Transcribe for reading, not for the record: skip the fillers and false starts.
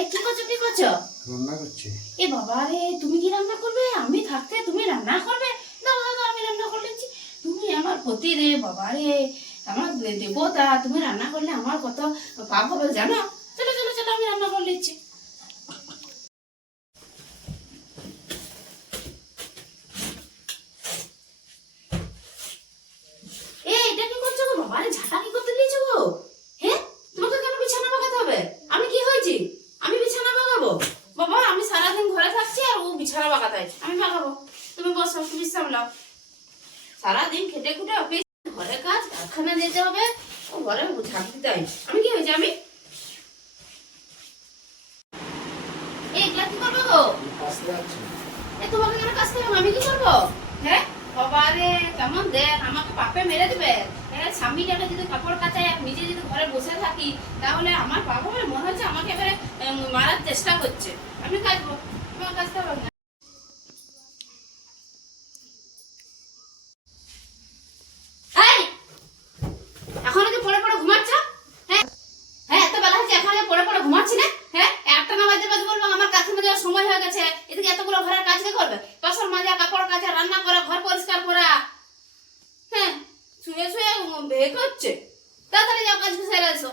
এ কি করছো কি করছো? রান্না করছি। এ বাবা রে, তুমি কি রান্না করবে? আমি থাকতে তুমি রান্না করবে? দাও দাও দাও, আমি রান্না করে নিচ্ছি। তুমি আমার পতি রে বাবা রে, আমার দেবতা, তুমি রান্না করলে আমার কত পাপ হবে জানো? চলো চলো চলো, আমি রান্না করে নিচ্ছি। এ এটা কি করছো গো বাবা রে? ঝাঁটা কি করতে দিয়েছো গো? হ্যাঁ, তোমাকে কেন বিছানা বাগাতে হবে? আমি কি হয়েছি? আমি বিছানা বাগাবো? বাবা, আমি সারাদিন ঘরে থাকছি আর ও বিছানা বাগাতে হয়। আমি বাগাবো, তুমি বসো, তুমি সামলাও। সারাদিন খেটে খুটে অফিস, ঘরে কাজ, কারখানা যেতে হবে, ও ঘরে ঝাঁপ দিতে হয়। আমি কি হয়েছে? আমি এগুলা কি করবো গো? কাজতে যাচ্ছি। এ তোমাকে কেন কাজ করবো? আমি কি করবো? হ্যাঁ বাবা রে, কেমন দেখ, আমাকে পাপে মেরে দিবে। হ্যাঁ, স্বামীটাকে যদি কাপড় কাচায় আর নিজে যদি ঘরে বসে থাকি, তাহলে আমার পাপ হবে। মনে হচ্ছে আমাকে এবারে মারার চেষ্টা করছে। আমি কাজবো, তোমার কাজতে হবে না। এই, এখনো কি পড়ে পড়ে ঘুমাচ্ছ? হ্যাঁ হ্যাঁ, এত বেলা হচ্ছে, এখনো পড়ে পড়ে ঘুমাচ্ছি না? হ্যাঁ, একটা না বাজে বাজে বলবো আমার কারখানা যাওয়ার সময় হয়ে গেছে। এদিকে এতগুলো ঘরের কাজ কে করবে? বাসন মাজা, কাপড় কাচা, রান্না করা, ঘর পরিষ্কার করা। হ্যাঁ, শুয়ে শুয়ে বের করছে। তাড়াতাড়ি যাও, কাজ সেরে এসো।